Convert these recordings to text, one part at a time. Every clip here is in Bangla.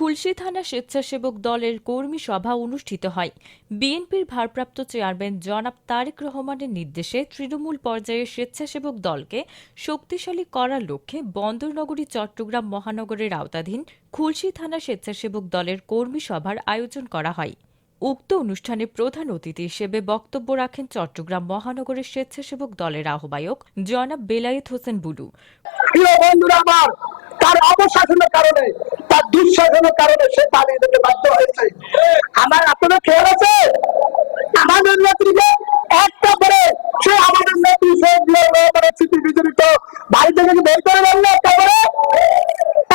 খুলশী থানা স্বেচ্ছাসেবক দলের কর্মী সভা অনুষ্ঠিত হয়। বিএনপির ভারপ্রাপ্ত চেয়ারম্যান জনাব তারেক রহমানের নির্দেশে তৃণমূল পর্যায়ে স্বেচ্ছাসেবক দলকে শক্তিশালী করার লক্ষ্যে বন্দরনগরী, চট্টগ্রাম মহানগরের আওতাধীন খুলশী থানা স্বেচ্ছাসেবক দলের কর্মী সভার আয়োজন করা হয়। উক্ত অনুষ্ঠানে প্রধান অতিথি হিসেবে বক্তব্য রাখেন চট্টগ্রাম মহানগরের স্বেচ্ছাসেবক দলের আহ্বায়ক জনাব বেলায়েত হোসেন বুলু। তার অবশাসনের কারণে তার দুঃশাসনের কারণে সে পালিয়ে যেতে বাধ্য হয়েছে। আমার, আপনাদের খেয়াল আছে? আমাদের নেত্রীকে একটা করে সে আমাদের নেত্রী মানে স্মৃতি বাড়ি থেকে বের করে বলল একটা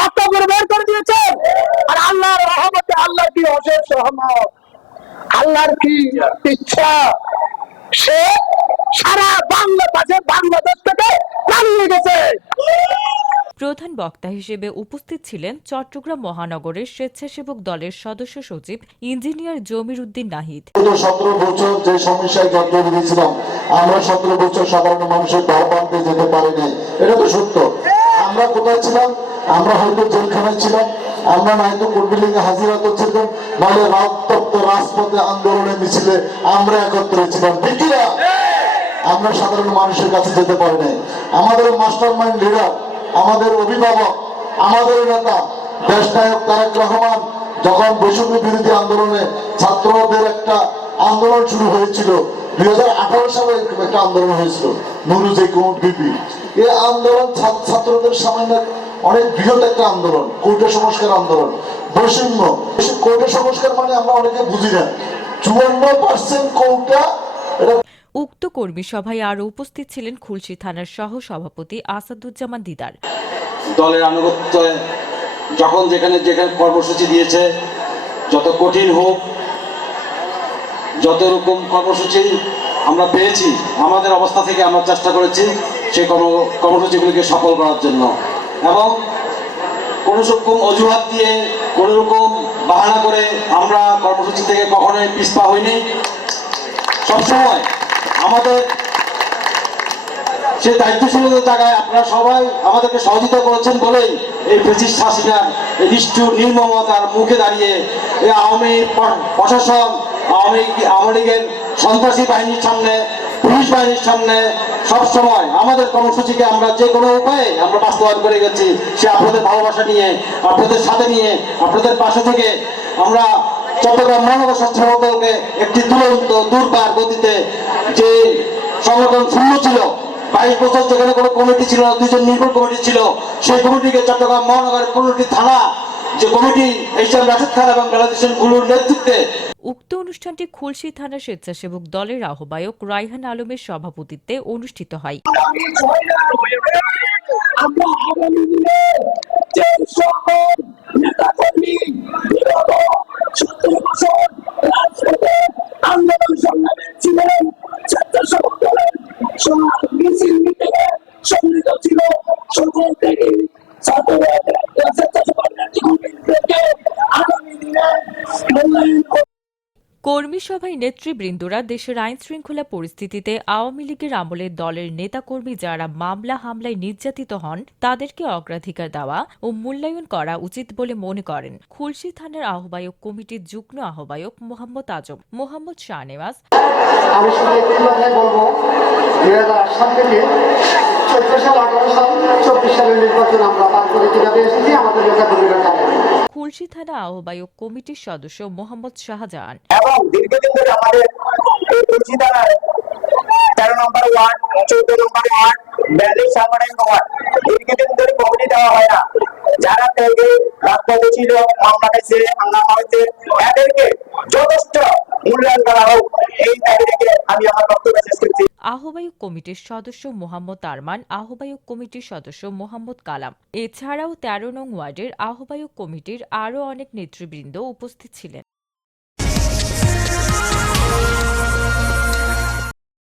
একটা করে বের করে দিয়েছে আর আল্লাহর রহমতে আল্লাহর কি অশেষ রহমত? আল্লাহর কি ইচ্ছা? সে সারা বাংলাদেশে বাংলাদেশ থেকে পালিয়ে গেছে প্রধান বক্তা হিসেবে উপস্থিত ছিলেন চট্টগ্রাম মহানগরের স্বেচ্ছাসেবক দলের সদস্য সচিব ইঞ্জিনিয়ার জমির উদ্দিন নাহিদ। সতেরো বছর যে সমস্যায় আমরা সতেরো বছর সাধারণ মানুষের বাঁধতে যেতে পারিনি। এটা তো সত্য। আমরা কোথায় ছিলাম? আমরা হয়তো জেলখানায় ছিলাম। আমরা হাজিরা করছিলাম নইলে রাজতপ্ত রাজপথে আন্দোলনে মিছিলে আমরা একত্রে ছিলাম। আমরা সাধারণ মানুষের কাছে যেতে পারি নাই আমাদের মাস্টার মাইন্ড লিডার আমাদের অভিভাবক, আমাদের নেতা দেশ নায়ক তারেক রহমান, যখন বৈষম্য বিরোধী আন্দোলনে ছাত্রদের একটা আন্দোলন শুরু হয়েছিল, দুই হাজার আঠারো সালে একটা আন্দোলন হয়েছিল নুরুজে কোর্ট বিপি এই আন্দোলন ছাত্র- ছাত্রদের সামনে অনেক বৃহৎ একটা আন্দোলন কোর্টে সংস্কার আন্দোলন। বৈষম্য। কোর্টে সংস্কার মানে আমরা অনেকে বুঝি না। চুয়ান্ন পার্সেন্ট কোর্টটা এটা উক্ত কর্মী সভায় আরও উপস্থিত ছিলেন খুলশী থানার সহ সভাপতি আসাদুজ্জামান দিদার। দলের আনুগত্য যখন যেখানে যেখানে কর্মসূচি দিয়েছে, যত কঠিন হোক, যত রকম কর্মসূচি আমরা পেয়েছি, আমাদের অবস্থা থেকে আমরা চেষ্টা করেছি সেই কর্ম, কর্মসূচিগুলিকে সফল করার জন্য। এবং কোনো রকম অজুহাত দিয়ে, কোনো রকম বাহানা করে আমরা কর্মসূচি থেকে কখনোই পিছপা হইনি। সবসময় আমাদের সে দায়িত্বশীলতার জায়গায় আপনারা সবাই আমাদেরকে সহযোগিতা করেছেন বলেই এই ফেসিস্ট হাসিনার এই নিষ্ঠুর, নির্মমতার মুখে দাঁড়িয়ে এই আওয়ামী প্রশাসন, আওয়ামী আওয়ামী লীগের সন্ত্রাসী বাহিনীর সামনে, পুলিশ বাহিনীর সামনে সবসময় আমাদের কর্মসূচিকে আমরা যে কোনো উপায়ে আমরা বাস্তবায়ন করে গেছি, সে আপনাদের ভালোবাসা নিয়ে, আপনাদের সাথে নিয়ে, আপনাদের পাশে থেকে আমরা চট্টগ্রাম মহানগর স্বচ্ছতা দলকে একটি দুরন্ত দুর্বার গতিতে যে সংগঠন শূন্য ছিল বাইশ বছর যেখানে কোনো কমিটি ছিল না দুজন নির্ভর কমিটি ছিল সেই কমিটিকে চট্টগ্রাম মহানগরের পনেরোটি থানা যে কমিটি এইসব রাশেদ খান এবং বেলাদেশনগুলোর নেতৃত্বে উক্ত অনুষ্ঠানটি খুলশী থানা স্বেচ্ছাসেবক দলের আহ্বায়ক রায়হান আলমের সভাপতিত্বে অনুষ্ঠিত হয় আমি ভয় না। আমরা আগামী দিনে যে সকল নেতাকর্মী বিগত সত্তর বছর রাজপথে সংগ্রামে ছিলেন দলের সব মিছিল মিটিংয়ে সম্মিলিত ছিল সকল থেকে কর্মী সভায় নেতৃবৃন্দরা দেশের আইন শৃঙ্খলা পরিস্থিতিতে আওয়ামী লীগের আমলে দলের নেতাকর্মী যারা মামলা হামলায় নির্যাতিত হন, তাদেরকে অগ্রাধিকার দেওয়া ও মূল্যায়ন করা উচিত বলে মনে করেন খুলশী থানার আহ্বায়ক কমিটির যুগ্ম আহ্বায়ক মোহাম্মদ আজম। মোহাম্মদ শাহনেওয়াজ। সাল থেকে চোদ্দ সাল আঠারো সাল চব্বিশ সালের নির্বাচন আমরা পার করে কীভাবে এসেছি আমাদের নেতা কর্মীরা জানেন খুলশী থানা আহ্বায়ক কমিটির সদস্য মোহাম্মদ শাহজাহান। এবং দীর্ঘদিন ধরে আমাদের এই তেরো নম্বর ওয়ার্ড চৌদ্দ নম্বর ওয়ার্ড ব্যালি সাংগঠনিক ওয়ার্ড দীর্ঘদিন ধরে কমিটি দেওয়া হয় না। যারা থেকে রাজপথে ছিল মামলা হয়েছে হাঙ্গামা হয়েছে এদেরকে যথেষ্ট মূল্যায়ন করা হোক এই দাবি রেখে আমি আমার বক্তব্য শেষ করছি। আহ্বায়ক কমিটির সদস্য মোহাম্মদ আরমান, আহ্বায়ক কমিটির সদস্য মোহাম্মদ কালাম। এছাড়াও তেরো নং ওয়ার্ডের আহ্বায়ক কমিটির আরও অনেক নেতৃবৃন্দ উপস্থিত ছিলেন।